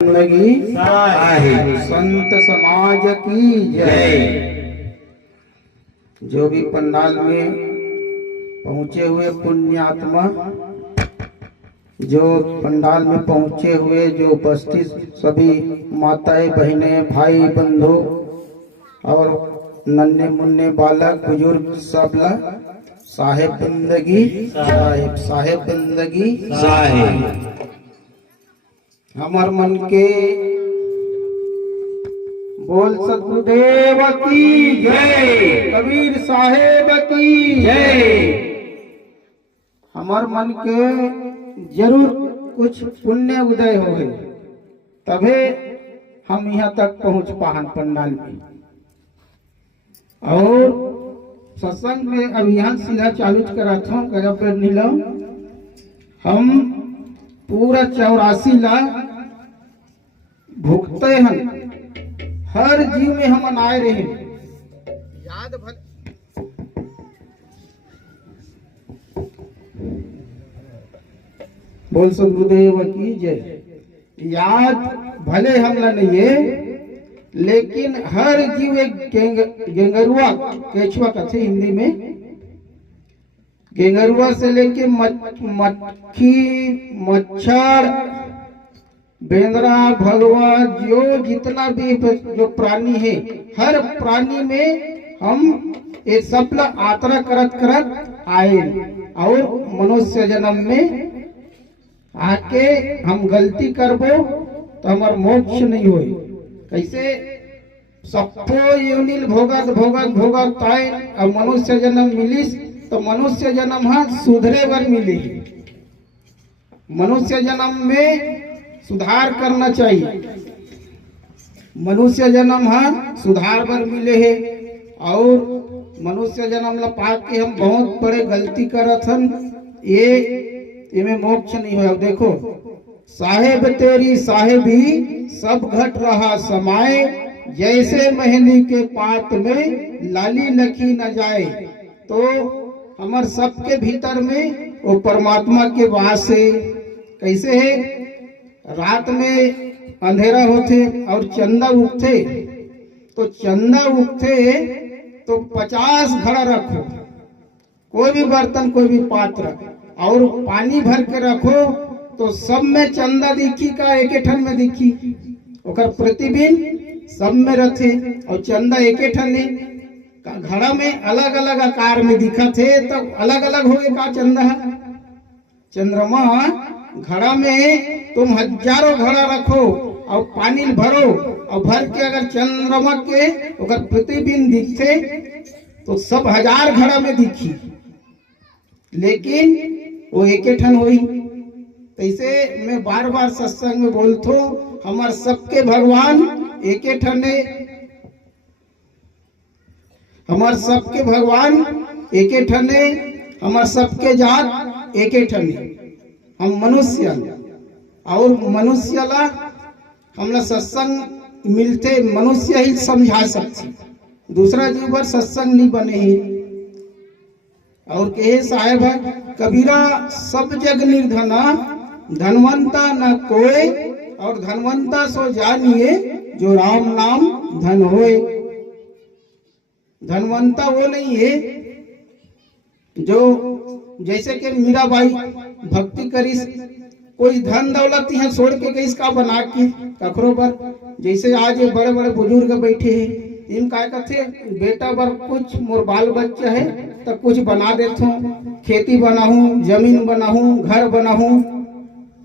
लगी संत समाज की जय। जो भी पंडाल में पहुंचे हुए पुण्यात्मा, जो पंडाल में पहुंचे हुए, जो उपस्थित सभी माताएं, बहनें, भाई, बंधु और नन्हे मुन्ने बालक बुजुर्ग सब ला साहेब बंदगी साहेब, साहेब बंदगी साहेब। हमार मन के बोल सतगुरुदेव की जय, कबीर साहेब की जय। हमार मन के जरूर कुछ पुण्य उदय हो गए, तबे हम यहाँ तक पहुँच पाहन पंडाल में। और सत्संग में अब यहाँ सीधा चालू करा था गजब पर नीलो। हम पूरा 84 लाख भुगते हैं, हर जीव में हम आए रहे याद बोल सो गुरुदेव की जय। याद भले हमला नहीं है, लेकिन हर जीव एक गेंगरुआ, केचुआ कहते हिंदी में, गेंगरुआ से लेके मक्खी, मच्छर, बेंद्रा, भगवा, जो जितना भी जो प्राणी है, हर प्राणी में हम एक सबला आतरा करत करत आए। और मनुष्य जन्म में आके हम गलती करबो तो हमार मोक्ष नहीं होए। कैसे सबको योनिल भोगत भोगत भोगत आए, और मनुष्य जन्म मिलिस तो मनुष्य जन्म हा सुधरे बर मिली। मनुष्य जन्म में सुधार करना चाहिए, मनुष्य जन्म हा सुधार बर मिले है। और मनुष्य जन्म ला पाके हम बहुत बड़े गलती करत हन, ये में मोक्ष नहीं हो। देखो साहेब तेरी साहेबी सब घट रहा समाए, जैसे मेहंदी के पात में लाली लखी न जाए। तो हमार सबके भीतर में वो परमात्मा के वास है। कैसे है, रात में अंधेरा होते और चंदा उगते, तो चंदा उगते तो 50 घड़ा रखो, कोई भी बर्तन, कोई भी पात्र, और पानी भर के रखो, तो सब में चंदा दिखी का एक ठन में दिखी, ओकर प्रतिबिंब सब में रथे। और चंदा एक ठन घड़ा में अलग अलग आकार में दिखा थे, तो अलग अलग हो गए का चंदा। चंद्रमा घड़ा में तुम हजारों घड़ा रखो और पानी भरो, और भर के अगर चंद्रमा के ओकर प्रतिबिंब दिखते तो सब 1000 घड़ा में दिखी, लेकिन वो एक ठन हुई। ऐसे मैं बार बार सत्संग में बोलता हूँ, हमार सबके भगवान एक ठन है, हमार सबके भगवान एक ठन है, हमार सबके जात एक ठन है। हम मनुष्य, और मनुष्य ला हमला सत्संग मिलते, मनुष्य ही समझा सकते, दूसरा जीव पर सत्संग नहीं बने ही। और कहे साहेब है कबीरा सब जग निर्धना, धनवंता न कोई, और धनवंता सो जानिए जो राम नाम धन होए। धनवंता वो नहीं है जो जैसे कि मीराबाई भक्ति करिस, कोई धन दौलत यहाँ छोड़ के गई का बना के कखरो पर। जैसे आज ये बड़े बड़े बुजुर्ग बैठे हैं, इन काय कहते बेटा बर कुछ मोर बाल बच्चा है तो कुछ बना देता हूँ, खेती बनाऊं, जमीन बनाऊं, घर बनाऊं,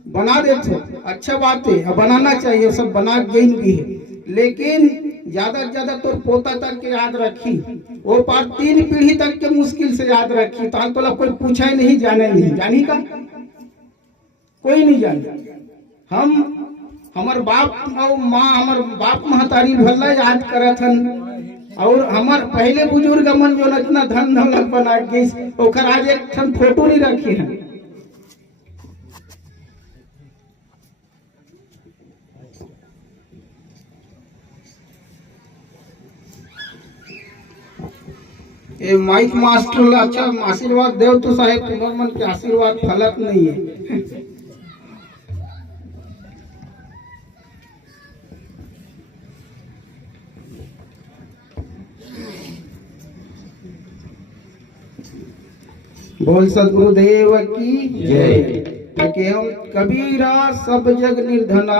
बना देता हूँ। अच्छा बात है, बनाना चाहिए, सब बना गेन भी है, लेकिन ज्यादा से ज्यादा तो पोता तक के याद रखी, वो पार 3 पीढ़ी तक के मुश्किल से याद रखी। तो कोई पूछा ही नहीं, जाने नहीं, जानी का कोई नहीं जाने। हम हमार बाप और माँ, हमार बाप महतारी भला याद करत हन। और हमार पहले बुजुर्ग मन जो इतना धन दौलत बना गई, ओकर आज एक ठन फोटो नहीं रखे हैं। ये माइक मास्टर अच्छा आशीर्वाद देव तो साहेब, तुम्हारे मन के आशीर्वाद फलत नहीं है। बोल सदगुरुदेव की जय। कि हम कबीरा सब जग निर्धना,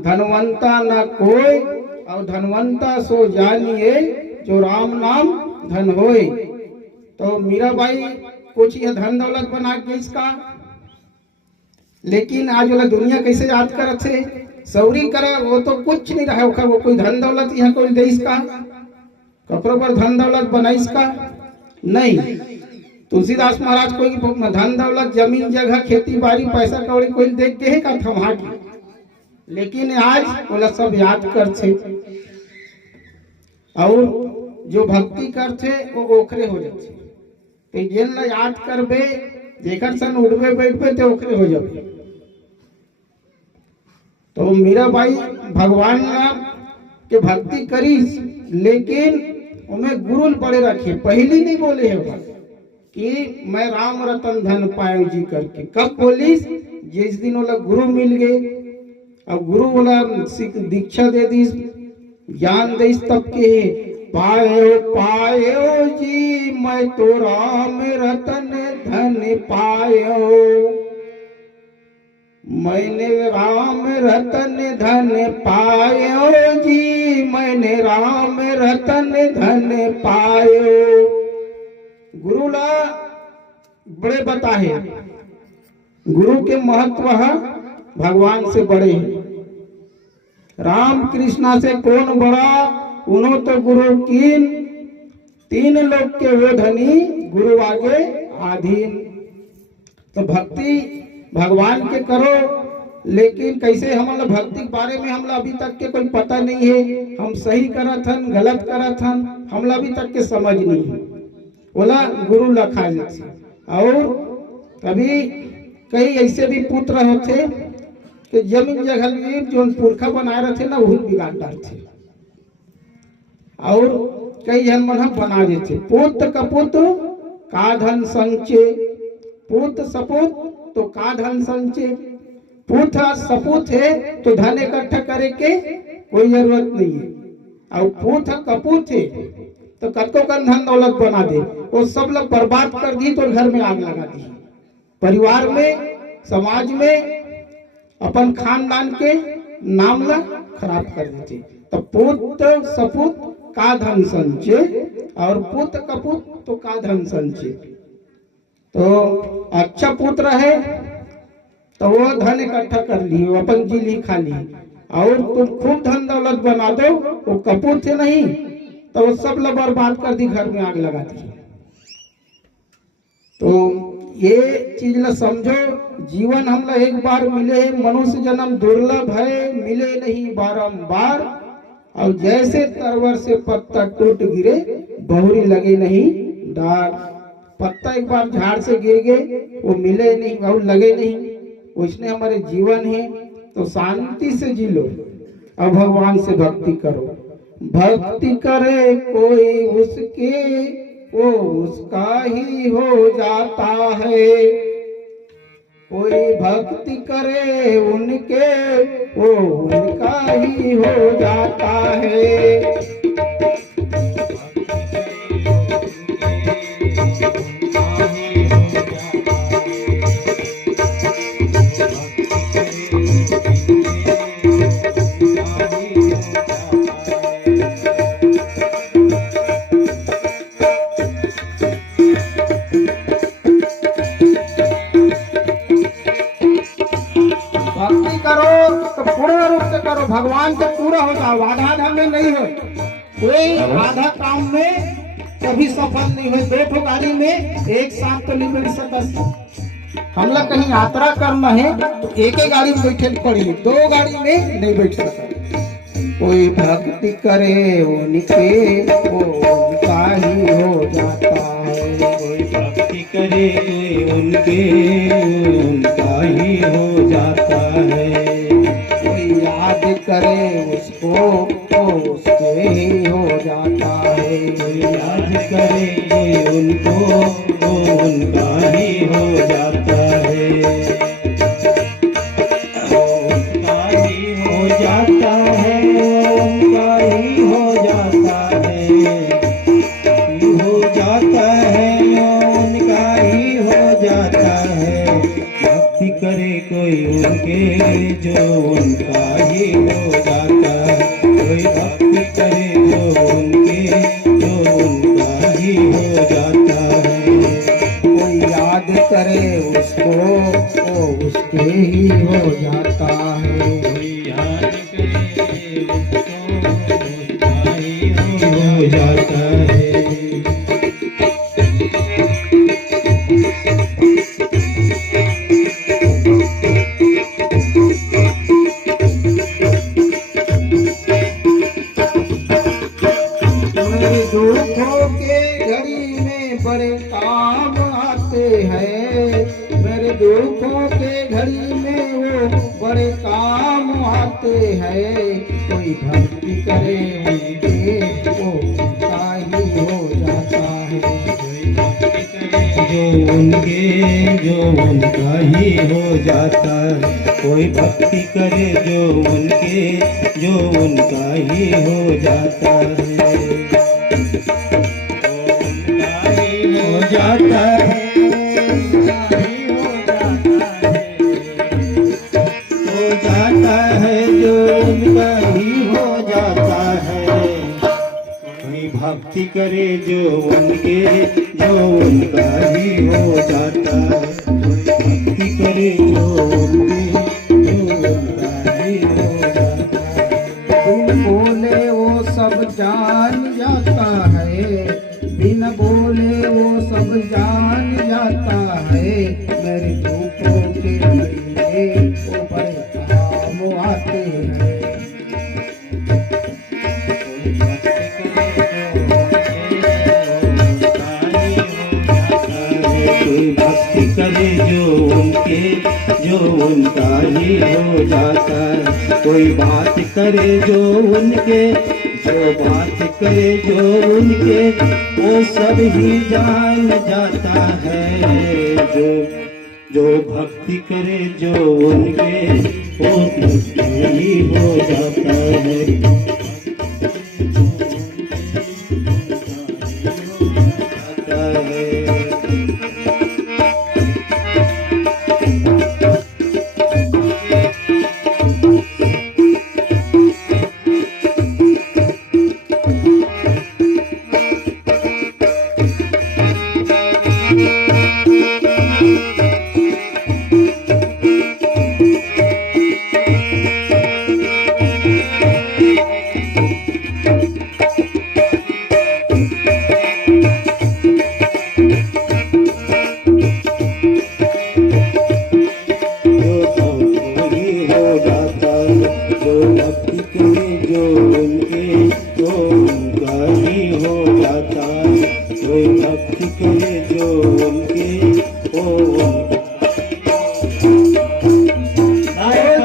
धनवंता न कोई, और धनवंता सो जानिए जो राम नाम धन होए। तो मीराबाई कुछ यह धन दौलत बना के इसका, लेकिन आज वाला दुनिया कैसे याद करत है, सौरी करे वो तो कुछ नहीं रहा, वो कोई धन दौलत यहाँ कोई दे इसका, कपड़ों पर धन दौलत बना इसका नहीं। तुलसीदास महाराज कोई धन दौलत जमीन जगह खेती बाड़ी पैसा कौड़ी कोई देख के है का थमा के, लेकिन आज बोला सब याद करते और जो भक्ति करते वो ओखरे हो जाते। तो जिन ला याद करबे जेकर सन उड़बे बैठबे तो ओखरे हो जाबे। तो मीराबाई भगवान ला के भक्ति करीस, लेकिन उन्हें गुरु बड़े रखे। पहली नहीं बोले है कि मैं राम रतन धन पाए जी करके, कब बोलीस जिस दिन वाला गुरु मिल गए और गुरु वाला दीक्षा दे दी ज्ञान दे तब के पायो पायो जी मैं तो राम रतन धन पायो, मैंने राम रतन धन पायो जी मैंने राम रतन धन पायो। गुरु ला बड़े बताए, गुरु के महत्व भगवान से बड़े हैं। राम कृष्णा से कौन बड़ा, उन्हों तो गुरु कीन, तीन लोग के वो धनी गुरु आगे आधीन। तो भक्ति भगवान के करो, लेकिन कैसे हमारा भक्ति के बारे में हमला अभी तक के कोई पता नहीं है, हम सही करत हन गलत करत हन हमला अभी तक के समझ नहीं है, बोला गुरु लखा जाते। और कभी कई ऐसे भी पुत्र होते कि जमीन जगह जो पुरखा बनाए रहते ना वही बिगाड़ डालते, और कई जन मन बना देते। पुत कपुत का धन संचे, पुत सपूत तो का धन संचे, पुत सपूत है तो धन इकट्ठा करे के कोई जरूरत नहीं है, और पुत कपूत है तो कतको का धन दौलत बना दे, वो सब लोग बर्बाद कर दी तो घर में आग लगा दी, परिवार में समाज में अपन खानदान के नाम ला खराब कर देते। तो पुत सपूत का धन संचे और पुत कपूत तो का धन संचे। तो अच्छा पुत्र है तो वो धन इकट्ठा कर ली, अपन जी ली खा ली, और तुम खूब धन दौलत बना दो, वो कपूत है नहीं तो वो सब लोग बर्बाद कर दी, घर में आग लगा दी। तो ये चीज ला समझो, जीवन हमला एक बार मिले है, मनुष्य जन्म दुर्लभ है, मिले नहीं बारंबार, और जैसे तरवर से पत्ता टूट गिरे बहुरी लगे नहीं डार। पत्ता एक बार झाड़ से गिर गए वो मिले नहीं और लगे नहीं, उसने हमारे जीवन है तो शांति से जी लो और भगवान से भक्ति करो। भक्ति करे कोई उसके वो उसका ही हो जाता है, कोई भक्ति करे उनके वो उनका ही हो जाता है। भगवान से पूरा होता, आधा आधा में नहीं हो, कोई आधा काम में कभी सफल नहीं हो। दो ठो गाड़ी में एक साथ तो नहीं बैठ सकता, हमला कहीं यात्रा करना है तो एक ही गाड़ी में बैठे पड़ी, दो गाड़ी में नहीं बैठ सकता। कोई भक्ति करे उनके वो उनका ही हो जाता है, कोई भक्ति करे उनके उनका ही हो जाता है, याद करे उसको तो उसके ही हो जाता है, कोई याद करे उनको तो उनका ही हो जाता है, उनका ही हो जाता है, उनका ही हो जाता है, हो जाता है, उनका ही हो उनके जो उनका ही हो जाता है। कोई भक्ति करे जो उनके जो उनका ही हो जाता है। कोई याद करे उसको वो उसके ही हो जाता है। कोई याद करे उसको उसका ही हो जाता है। मेरे दुखों के घड़ी में बड़े काम आते हैं। मेरे दुखों के घड़ी में वो बड़े काम आते हैं। कोई भक्ति करे उनके वो उनका ही हो जाता है। कोई भक्ति करे जो उनके जो उनका ही हो जाता है। कोई भक्ति करे जो उनके जो उनका ही हो जाता है। उनका ही हो जाता है। उनका ही हो जाता है जो उनका ही हो जाता है। कोई भक्ति करे जो उनके जो उनका ही हो जाता है। कोई भक्ति करे जो उनके जो उनका ही हो जाता है। बिन बोले वो सब जान जाता है। बिन बोले वो सब जान जाता है। मेरे दुखों के घड़ी वो बड़े काम आते हैं। कोई भक्ति करे जो उनके जो उनका ही हो जाता है। कोई बात करे जो उनके जो बात करे जो उनके वो सब ही जान जाता है। जो भक्ति करे जो उनके वो ही हो जाता है।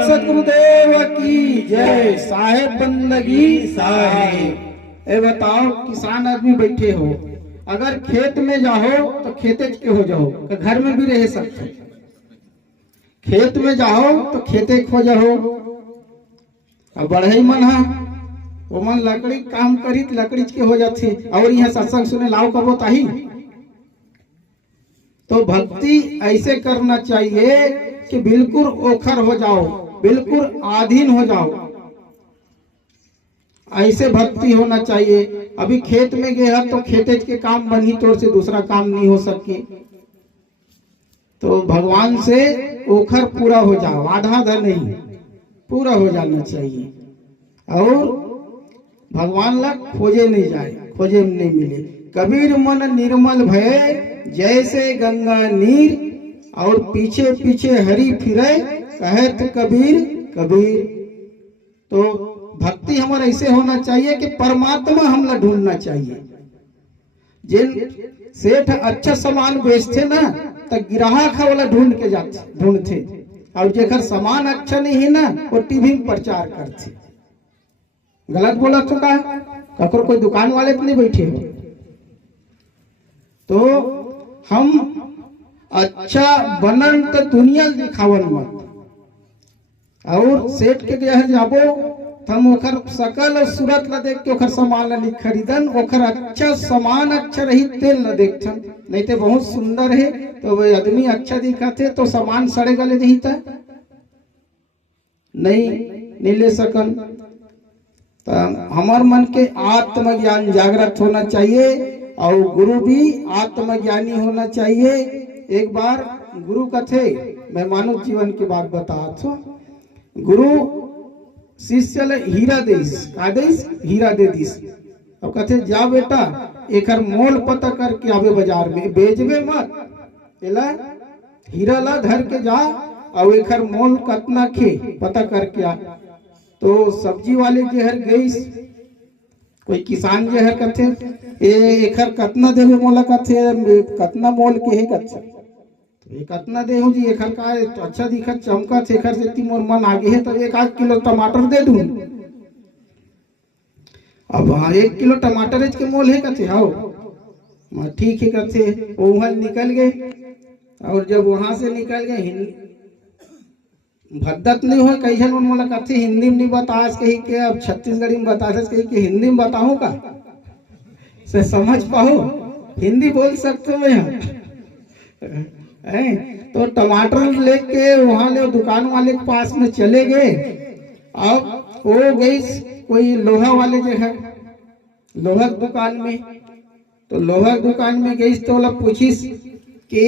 सतगुरुदेव की जय। साहेब बंदगी साहेब। ए बताओ, किसान आदमी बैठे हो, अगर खेत में जाओ तो खेते के हो जाओ, तो घर में भी रह सकते। खेत में जाओ तो खेते खो जाओ। अब बढ़ई मन हा वो मन लकड़ी काम करी लकड़ी के हो जाते, और यहाँ सत्संग सुने लाओ कबो ताही। तो भक्ति ऐसे करना चाहिए कि बिल्कुल ओखर हो जाओ, बिल्कुल आधीन हो जाओ। ऐसे भक्ति होना चाहिए। अभी खेत में गए तो खेते के काम बनी तौर से दूसरा काम नहीं हो सके। तो भगवान से ओखर पूरा हो जाओ, आधा आधा नहीं, पूरा हो जाना चाहिए। और भगवान ला खोजे नहीं जाए, खोजे नहीं मिले। कबीर मन निर्मल भय जैसे गंगा नीर, और पीछे पीछे हरि फिरे कहत कबीर कबीर। तो भक्ति हमारा ऐसे होना चाहिए कि परमात्मा हमला ढूंढना चाहिए। जिन सेठ अच्छा सामान बेचते ना तो ग्राहक वाला ढूंढ के जाते ढूंढते, और जेकर सामान अच्छा नहीं है ना वो टीवी में प्रचार करते। गलत बोला तो का ककरो कोई दुकान वाले पे नहीं बैठे हो। तो हम अच्छा बनन तो दुनिया दिखावन मत। और सेठ के घर जाबो हम ओखर सकल और सूरत ला देख के ओखर सामान ला नहीं खरीदन। ओखर अच्छा सामान अच्छा रही तेल ला देखथन, नहीं तो बहुत सुंदर है तो वो आदमी अच्छा दिखाते तो सामान सड़े गले नहीं था। नहीं ले सकन। तो हमार मन के आत्मज्ञान जागृत होना चाहिए और गुरु भी आत्मज्ञानी होना चाहिए। एक बार गुरु कथे मैं मानव जीवन की बात बता छो। गुरु शिष्य ले हीरा देस, का देस? हीरा दे दिस। अब कथे जा बेटा एकर मोल पता करके आवे बाजार में, बेचबे मत, एला हीरा ला धर के जा और एकर मोल कतना खे पता करके आ। तो सब्जी वाले जे हर गईस, कोई किसान जे हर कथे एकर कतना देवे मोला, कथे कतना मोल के है कथे ये कतना देहू जी, एकर का तो अच्छा दिखत चमकत, एकर से मोर मन आगे है तो 1 किलो टमाटर दे दूं। अब हाँ 1 किलो टमाटर के मोल है कथे, हाँ ठीक है कथे। वहाँ निकल गए और जब वहां से निकल गए भद्दत नहीं हो, कैसे मोला कथे हिंदी में नहीं बतास कही के, अब छत्तीसगढ़ी में बतास कही के हिंदी में बताऊं का से समझ पाओ, हिंदी बोल सकते हो यहाँ। तो टमाटर लेके वहां ले दुकान वाले के पास में चले गए। अब वो गई कोई लोहा वाले जो है लोहा दुकान में, तो लोहा दुकान में गई तो बोला पूछिस कि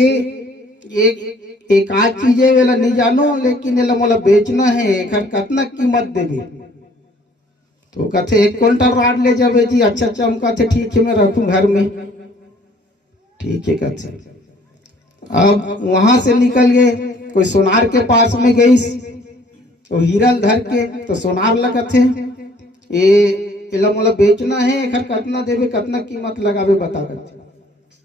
एक आध चीजें वेला नहीं जानो लेकिन एला मोला बेचना है, एकर कितना कीमत देबे? तो कथे 1 क्विंटल राड ले जाबे जी। अच्छा हम कथे ठीक है मैं रखूं घर में, ठीक है कथे। अब वहां से निकल गए, कोई सोनार के पास में गई तो हीरा धर के, तो सोनार लगा थे एला मोला बेचना है, एकर कितना देबे, कितना कीमत लगाबे बता करते।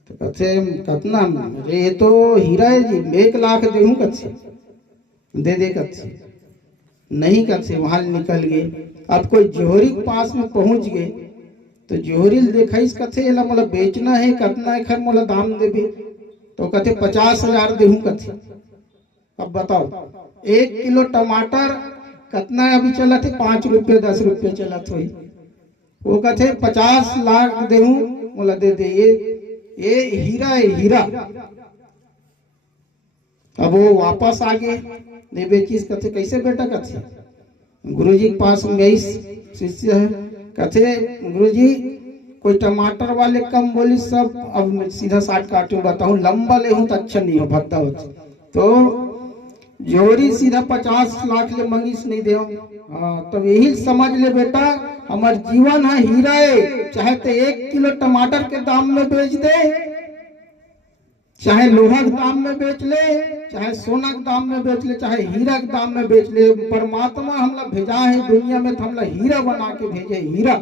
तो कथे कितना? अरे ये तो हीरा है जी, 1 लाख देहूं कथे, दे कथे नहीं कथे। वहां निकल गए। अब कोई जोहरी के पास में पहुंच गए तो जोहरी देखा कथे एला मोला बेचना है, कितना एकर मोला दाम देबे? तो कथे 50,000 देहूं कथे। अब बताओ 1 किलो टमाटर कितना अभी चला थे? 5 रुपये 10 रुपये चला थोड़ी। वो कथे 50 लाख देहूं मोला दे ये हीरा है, हीरा। अब वो वापस आ गए, नहीं बेचीस कथे कैसे बेटा? कथे गुरुजी के पास में गई शिष्य है, कथे गुरुजी कोई टमाटर वाले कम बोली सब, अब मैं सीधा 60 काटू बताऊं, लंबा ले हूं तो अच्छा नहीं हो भद्दा हो। तो जोरी सीधा 50 लाख ले मंगीस नहीं दे। हाँ तब यही समझ ले बेटा हमार जीवन है हीरा है, चाहे तो 1 किलो टमाटर के दाम में बेच दे, चाहे लोहा के दाम में बेच ले, चाहे सोना के दाम में बेच ले, चाहे हीरा के दाम में बेच ले। परमात्मा हमला भेजा है दुनिया में तो हमला हीरा बना के भेजे, हीरा।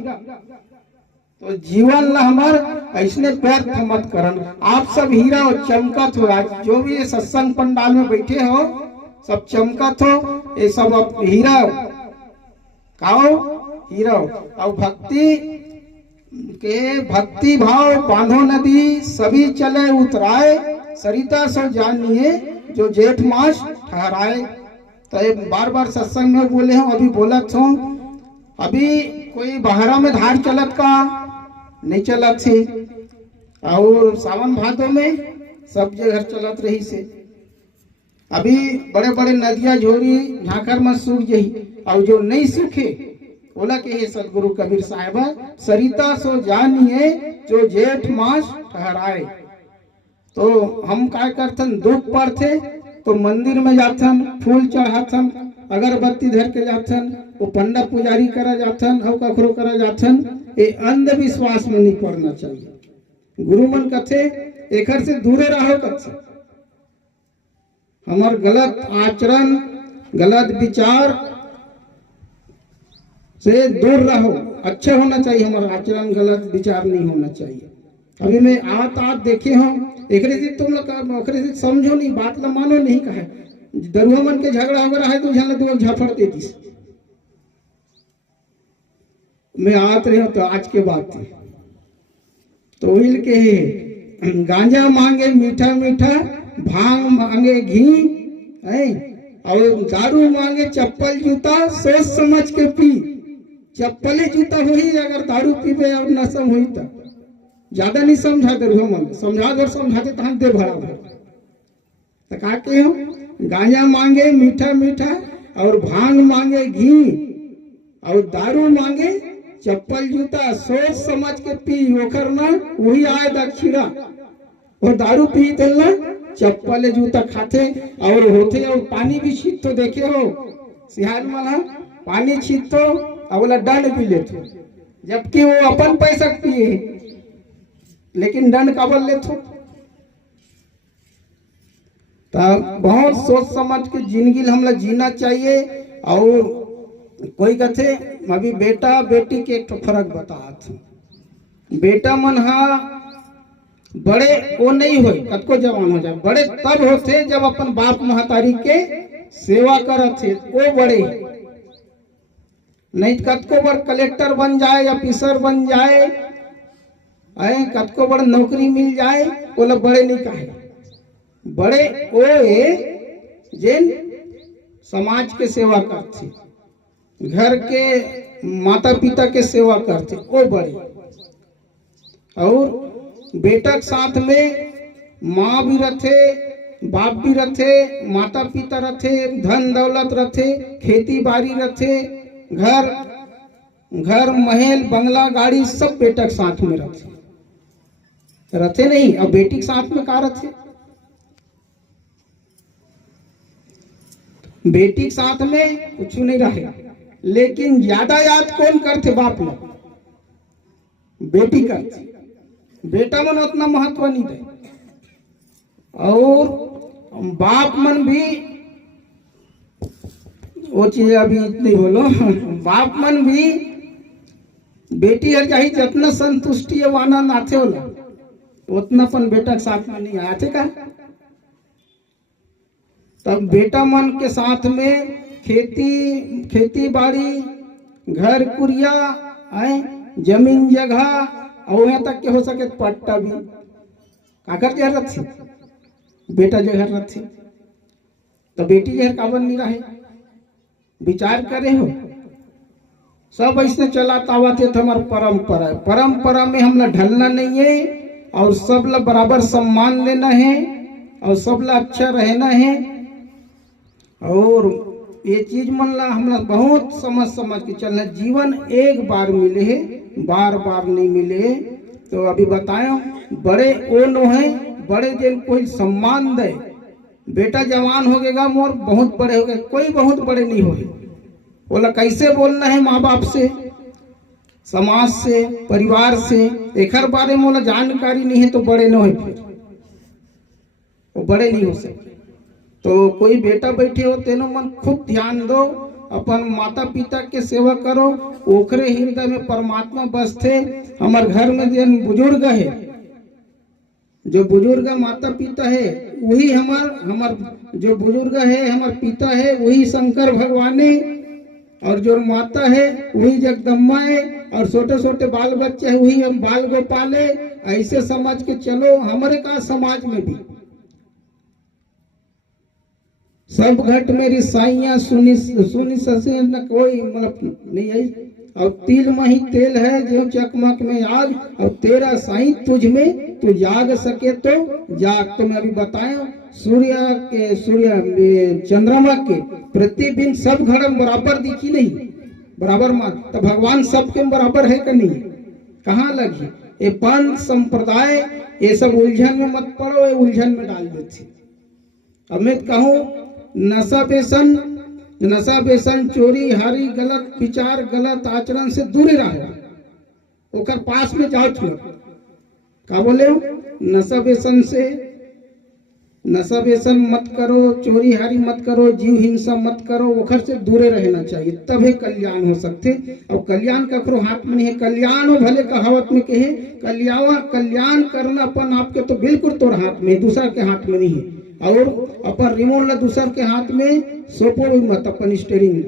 तो जीवन ला हमार ऐसने व्यर्थ मत करन। आप सब हीरा और चमकत हो, आज जो भी ये सत्संग पंडाल में बैठे हो सब चमकत हो, ये सब अब हीरा काओ हीरा। और भक्ति भाव बांधो नदी सभी चले उतराए, सरिता सो जानिए जो जेठ मास ठहराए। तो बार बार सत्संग में बोले हूँ, अभी बोला हूँ। अभी कोई बहरा में धार चलत का नहीं चलत थी, और सावन भादों में सब जगह चलत रही से। अभी बड़े बड़े नदियां झोरी झांकर में सूख जही, और जो नहीं सूखे बोला कि हे सदगुरु कबीर साहिबा सरिता सो जानिए जो जेठ मास ठहराए। तो हम क्या करथन, दुख पर थे तो मंदिर में जाथन, फूल चढ़ाथन, अगरबत्ती धर के जाथन, वो पंडा पुजारी करा जाथन, और कखरो करा जाथन। ये अंधविश्वास में नहीं पड़ना चाहिए। गुरु मन कथे एकर से दूरे रहो कथे। हमार गलत आचरण गलत विचार से दूर रहो, अच्छे होना चाहिए हमारा आचरण, गलत विचार नहीं होना चाहिए। अभी मैं आप देखे हो एक तुम लोग समझो नहीं, बात ला मानो नहीं कहे, दरुआ मन के झगड़ा हो रहा है तो झल दो झाफड़ देती। मैं आत रहे तो आज के बात थी तो हिल के गांजा मांगे मीठा मीठा, भांग मांगे घी है, और दारू मांगे चप्पल जूता, सोच समझ के पी। चप्पले जूता हुई अगर दारू पीबे और नशम हुई तो ज्यादा नहीं समझा दे, समझा दो समझाते तो हम दे भरा भर। तो का के हम गांजा मांगे मीठा मीठा, और भांग मांगे घी और दारू मांगे चप्पल जूता। सोच समझ के पी, ओकर ना वही आए दक्षिणा। वो दारू पी ना चप्पल जूता खाते और होते और पानी भी छीत तो देखे हो सिहार वाला पानी छीत तो और दंड भी लेते, जबकि वो अपन पैसा पिए लेकिन दंड काबर लेते। तब बहुत सोच समझ के जिंदगी हमला जीना चाहिए। और कोई कहते अभी बेटा बेटी के एक फर्क बतात, बेटा मन हा बड़े वो नहीं हो कतको जवान हो जाए, बड़े तब होते जब अपन बाप महतारी के सेवा करत थे, वो बड़े। नहीं कतको बड़ कलेक्टर बन जाए या ऑफिसर बन जाए, कतको बड़ नौकरी मिल जाए, वो लोग बड़े नहीं कहे। बड़े वो जिन समाज के सेवा करते, घर के माता पिता के सेवा करते, वो बड़े। और बेटा के साथ में माँ भी रथे, बाप भी रथे, माता पिता रथे, धन दौलत रथे, खेती बाड़ी रथे, घर महल बंगला गाड़ी सब बेटा के साथ में रथे नहीं। और बेटी के साथ में का रथे? बेटी के साथ में कुछ नहीं रहे, लेकिन ज्यादा याद कौन करते? बाप लोग, बेटी करते। बेटा मन उतना महत्व नहीं दे। और बाप मन भी वो चीज अभी इतनी बोलो, बाप मन भी बेटी हर चाहिए जितना संतुष्टि है आनंद आते हो उतना पन बेटा के साथ में नहीं आते का। तब बेटा मन के साथ में खेती बाड़ी, घर कुरिया, जमीन जगह और यहाँ तक के हो सके पट्टा भी काकर जहर थी, बेटा जहर थी। तो बेटी जहर काबर नहीं रहे? विचार करे हो सब ऐसे चलाता हुआ थे। तो हमारा परंपरा है, परंपरा में हमला ढलना नहीं है और सब ला बराबर सम्मान लेना है और सब ला अच्छा रहना है। और ये चीज मन ला हमला बहुत समझ के चलना। जीवन एक बार मिले है, बार बार नहीं मिले। तो अभी बतायो बड़े वो नो है, बड़े जिन कोई सम्मान दे। बेटा जवान हो गएगा मोर बहुत बड़े हो गए, कोई बहुत बड़े नहीं हो। बोला कैसे बोलना है माँ बाप से, समाज से, परिवार से, एक बारे में जानकारी नहीं है तो बड़े न हो, फिर वो बड़े नहीं हो सकते। तो कोई बेटा बैठे हो तेनो मन खूब ध्यान दो, अपन माता पिता के सेवा करो, ओखरे हृदय में परमात्मा बसते। हमार घर में जो बुजुर्ग है, जो बुजुर्ग माता पिता है वही हमार जो बुजुर्ग है हमार पिता है वही शंकर भगवान है, और जो माता है वही जगदम्बा है, और छोटे छोटे बाल बच्चे है वही हम बाल गोपाल है। ऐसे समझ के चलो। हमारे का समाज में भी सब घट मेरी साइयां सुनी ससे न कोई मतलब नहीं है। और तिल में ही तेल है जो चकमक में आग, और तेरा साई तुझ में तू जाग सके तो जाग। तो मैं अभी बताया सूर्य चंद्रमा के प्रतिबिंब सब घर बराबर दिखी नहीं, बराबर मान। तो भगवान सबके बराबर है कि नहीं? कहाँ लगी? ये पंथ संप्रदाय ये सब उलझन में मत पड़ो, ये उलझन में डाल देती। अब मैं कहूँ नशा व्यसन चोरी हारी गलत विचार गलत आचरण से दूर रहो, ओकर पास में जाओ मत। का बोले हो? नशा व्यसन मत करो, चोरी हारी मत करो, जीव हिंसा मत करो, ओखर से दूरे रहना चाहिए, तभी कल्याण हो सकते। और कल्याण ककरो हाथ में नहीं है। कल्याण हो भले कहावत में कहे कल्याण करना अपन आपके तो बिल्कुल तोर हाथ में, दूसरा के हाथ में नहीं है। और अपन रिमोट ला दूसर के हाथ में सौंपो भी मत, अपन स्टीयरिंग।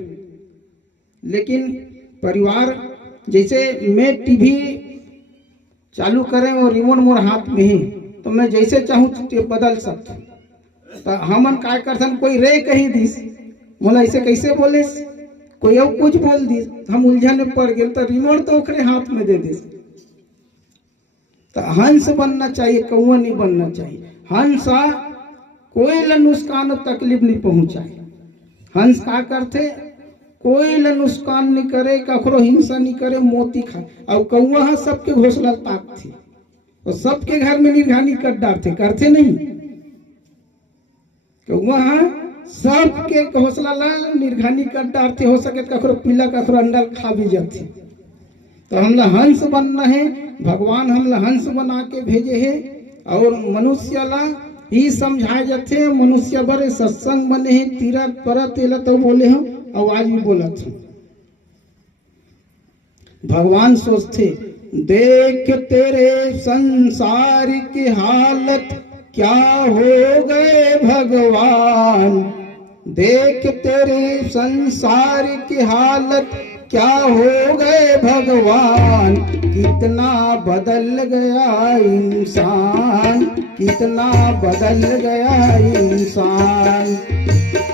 लेकिन परिवार जैसे मैं टीवी चालू करें और रिमोट मोर हाथ में है, तो मैं जैसे चाहूँ बदल सकता। तो हमन काय करथन, कोई रे कही दिस मोला ऐसे कैसे बोले, कोई और कुछ बोल दिस, हम उलझन में पड़ गए, तो रिमोट तो ओकरे हाथ में दे दिस। तो हंस बनना चाहिए, कौआ नहीं बनना चाहिए। हंसा कोई ला नुकसान और तकलीफ नहीं पहुंचाए। हंस का करथे कोई ल नुकसान नहीं करे, कखरो हिंसा नहीं करे, मोती खा। और कौआ हा सबके घोसला ताकथे और सबके घर में निर्घानी कर डालते, करते नहीं। कौआ हा सबके घोसला ला निर्घानी कर डालते, हो सके कखरो पीला कखरो अंडा खा भी जाते। तो हमला हंस बनना है, भगवान हमला हंस बना के भेजे है। और मनुष्य ला ही समझाए जाते, मनुष्य बड़े सत्संग बने हैं, तीरथ परत एला तो बोले हम और आज भी बोला थे। भगवान सोचते देख तेरे संसार की हालत क्या हो गए भगवान, देख तेरे संसार की हालत क्या हो गए भगवान, कितना बदल गया इंसान, कितना बदल गया इंसान।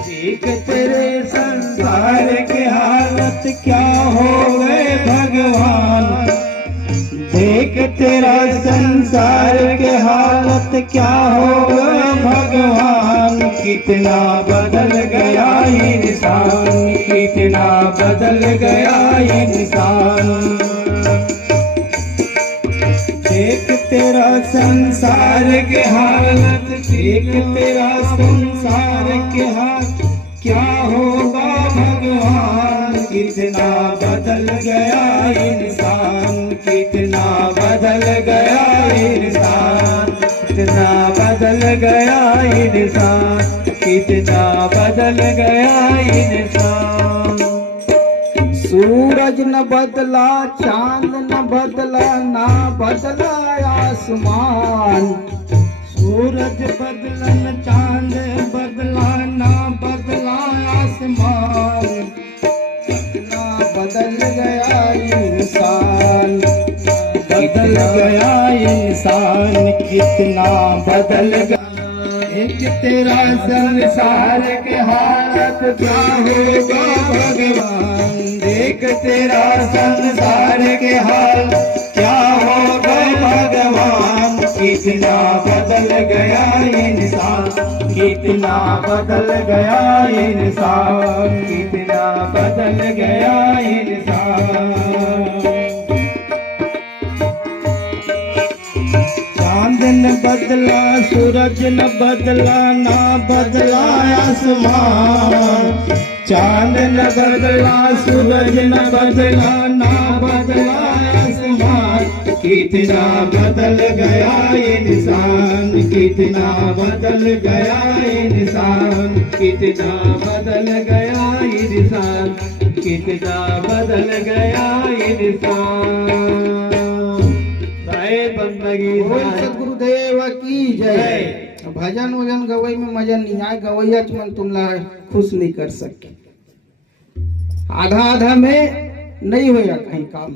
देख तेरे संसार की हालत क्या हो गए भगवान, देख तेरा संसार के हालत क्या हो गए भगवान, कितना बदल गया इंसान, कितना बदल गया इंसान। देख तेरा संसार के हालत, देख तेरा संसार के हाल क्या होगा भगवान, कितना बदल गया इंसान, कितना बदल गया इंसान, कितना बदल गया इंसान, कितना बदल गया इंसान। सूरज न बदला, चांद न बदला, ना बदला आसमान, सूरज बदलन चांद बदला, ना बदला आसमान, ना बदल गया इंसान, बदल गया इंसान, कितना बदल गया। एक तेरा संसार के हालत क्या होगा भगवान, देख तेरा संसार के हाल क्या होगा भगवान, कितना बदल गया इंसान, कितना बदल गया इंसान, कितना बदल गया इंसान। चांद न बदला, सूरज न बदला, ना बदला आसमान, चांद न बदला, सूरज न बदला, ना बदला आसमान, कितना बदल गया इंसान, कितना बदल गया इंसान, कितना बदल गया इंसान, कितना बदल गया इंसान। बंदगी बोल सतगुरुदेव की जय। भजन वजन गवई में मजा नहीं आए, गवैया मन तुमला खुश नहीं कर सके। आधा आधा में नहीं होया कहीं काम।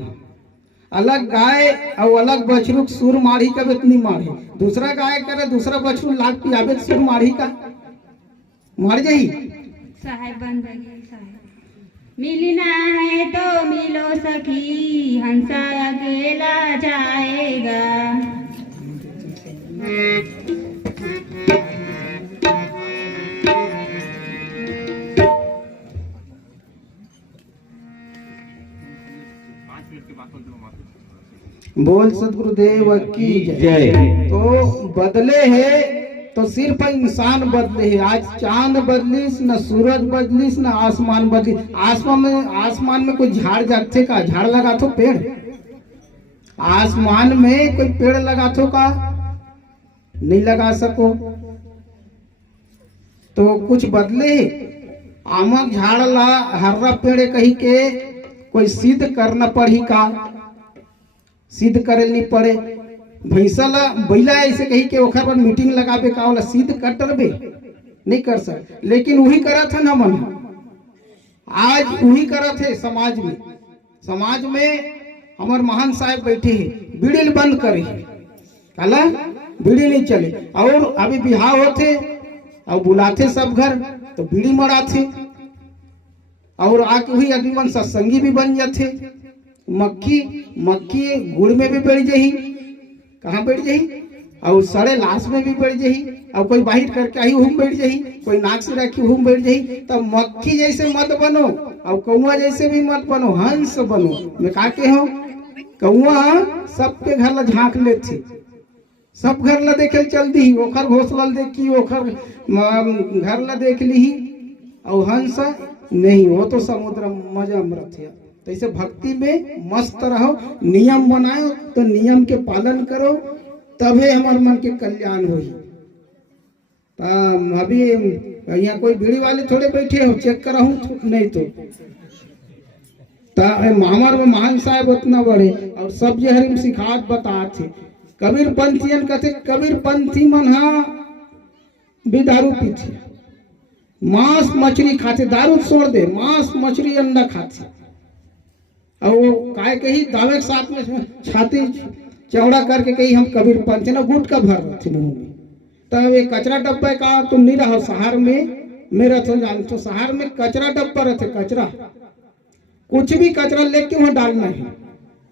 अलग गाय और अलग बछरू सुर माढ़ी का बेतनी मारे, दूसरा गाय करे दूसरा बछरू लाग पियाबे सुर माढ़ी का मार जाई। साहेब बंदगी साहेब मिलना है तो मिलो सखी, हंसा अकेला जाएगा। बोल सतगुरुदेव की जय। तो बदले है तो सिर्फ इंसान बदले है। आज चांद बदलिस, न सूरज बदलिस, न आसमान बदलिस। आसमान में कोई झाड़ जाते का? झाड़ लगा तो पेड़ आसमान में कोई पेड़ लगा तो का? नहीं लगा सको। तो कुछ बदले आमक झाड़ ला हर्रा पेड़ कही के कोई सिद्ध करना पड़ी का? सिद्ध करे नहीं पड़े। भैंसा ला बैला ऐसे कही के ओखर पर मीटिंग लगाबे का वाला सिद्ध करबे नहीं कर सक। लेकिन वही करत है हमन, आज वही करत है समाज में। समाज में हमार महान साहब बैठे हैं, बीड़ी बंद करे काला बीड़ी नहीं चले। और अभी बिहाव होते और बुलाते सब घर तो बीड़ी मराते और आके वही आदमी मन सत्संगी भी बन जाते। मक्खी गुड़ में भी बैठ जाही, कहाँ बैठ जाही और सड़े लाश में भी बैठ जाही, और कोई बाहर करके आई हूँ बैठ जाही, कोई नाक से रखी हूँ बैठ जाही। तब मक्खी जैसे मत बनो और कौआ जैसे भी मत बनो, हंस बनो। मैं का के हो, कौआ सबके घर ला झांक ले थी, सब घर ला देखे चल दी, ओखर घोसला देखी, ओखर घर ला देख ली। और हंस नहीं, वो तो समुद्र मजा अमृत है। तो ऐसे भक्ति में मस्त रहो, नियम बनाओ तो नियम के पालन करो, तभी हमारे मन के कल्याण होगी। अभी यहाँ कोई बीड़ी वाले थोड़े बैठे हो, चेक कराऊं नहीं तो हमारे महान साहब उतना बड़े और सब जे हरिम सिखात बताते। कबीर पंथियन कहते, कबीर पंथी मन हा भी दारू पीते, मांस मछली खाते, दारू छोड़ दे, मांस मछली अंडा खाते। और वो काय कही दावे के साथ में छाती चौड़ा करके कही हम कबीर पंथी ना, गुटका भर रहे थे मुंह में। तब ये कचरा डब्बा का तुम नहीं रहो शहर में, मेरा तो जान तो शहर में कचरा डब्बा रहते, कचरा कुछ भी कचरा लेके वहां डालना है,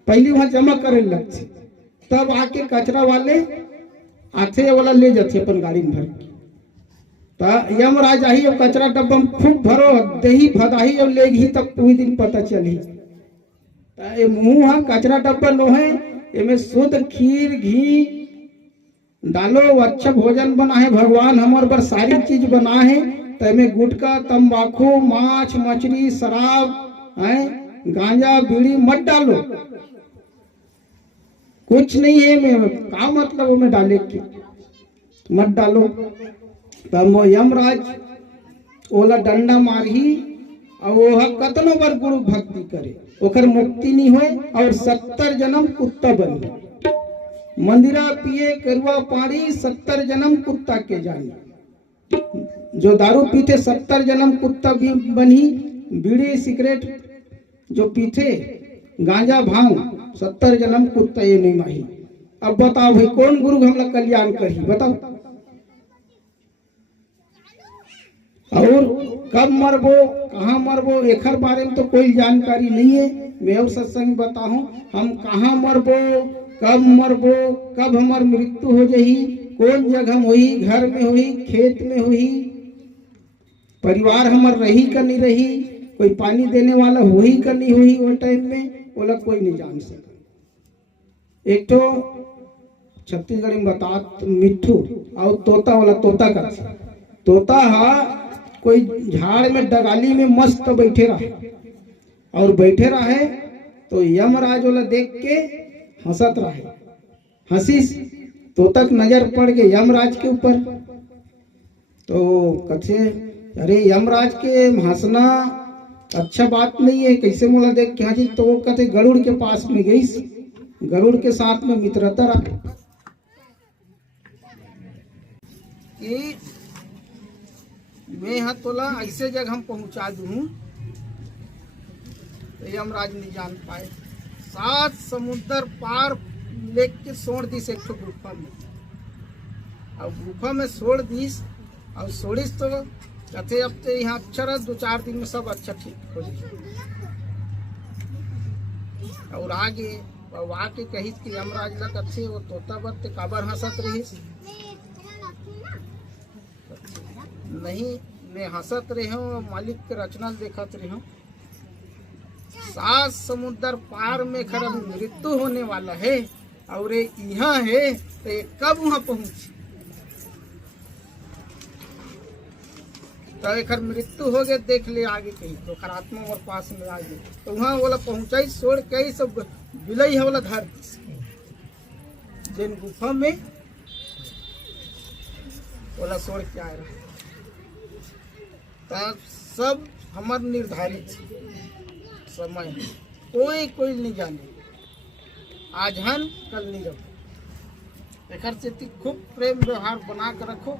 पहले वहां जमा करे लगते, तब आके कचरा वाले आते वाला ले जाते अपन गाड़ी में भर के। तो यमराज आई और कचरा डब्बा में खूब भरो, दही फदाही और लेगी, तब पूरी दिन पता चली। मुंह हाँ कचरा डब्बा लो है, इनमें शुद्ध खीर घी डालो, अच्छा भोजन बना है, भगवान हमारे पर सारी चीज बना है। तो इनमें गुटखा तंबाकू माछ मछली शराब है, गांजा बीड़ी मत डालो, कुछ नहीं है। मैं का मतलब वो में डाले के मत डालो। तब वो यमराज ओला डंडा मारही और वो कतनो बार गुरु भक्ति करे, ओकर मुक्ति नहीं होए और 70 जन्म कुत्ता बने। मंदिरा पिए करुआ पानी, 70 जन्म कुत्ता के जानी। जो दारू पीते 70 जन्म कुत्ता भी बनी, बीड़ी सिगरेट जो पीते गांजा भांग 70 जन्म कुत्ता ये नहीं माही। अब बताओ भाई कौन गुरु हमला कल्याण करी, बताओ। और कब मरबो कहाँ मरबो एकर बारे में तो कोई जानकारी नहीं है। मैं और सत्संग बताऊं, हम कहाँ मरबो कब मरबो, कब हमार मृत्यु हो जाही, कौन जगह होही, घर में होही खेत में होही, परिवार हमार रही का नहीं रही, कोई पानी देने वाला होही का नहीं होही, वो टाइम में बोला कोई नहीं जान सका। एक तो छत्तीसगढ़ में बता मिट्ठू और तोता वाला, तोता का तोता हा कोई झाड़ में डगाली में मस्त बैठे रहे और बैठे रहे तो यमराज वाला देख के हंसत रहे, हंसी तो तक नजर पड़ गई यमराज के ऊपर। तो कथे अरे यमराज के हंसना अच्छा बात नहीं है, कैसे मोला देख के हंसी। तो वो कहते गरुड़ के पास में गई, गरुड़ के साथ में मित्रता रहा कि मैं हाँ तोला ऐसे जगह हम पहुंचा दूं। तो यमराज नहीं जान पाए, 7 समुद्र पार लेके छोड़ दीस एक गुफा में, और गुफा में छोड़ दीस और छोड़ीस तो कहते अब तो यहाँ अच्छा रहा, 2-4 दिन में सब अच्छा ठीक हो जाए। और आगे आके कही कि यमराज ला कथे वो तोता बत्ते काबर हंसत रहीस। नहीं मैं हंसत रहे हूँ, मालिक के रचना देखत रहे हूँ। 7 समुद्र पार में खरा मृत्यु होने वाला है और यहाँ है तो ये कब वहां पहुंची। तो एक मृत्यु हो गए देख ले आगे कहीं तो खरात्मा और पास में आ गए तो वहां वाला पहुंचाई छोड़ के सब बिलई है वाला धरती जिन गुफा में वाला छोड़ के आ रहा। तब सब हमार निर्धारित समय है, कोई नहीं जाने, आज हन कल नहीं रखो। एक से खूब प्रेम व्यवहार बना कर रखो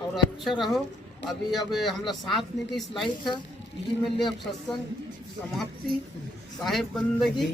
और अच्छा रहो। अभी अब हमला 7 मिनट लाइक है, यही में ले अब सत्संग समाप्ति। साहेब बंदगी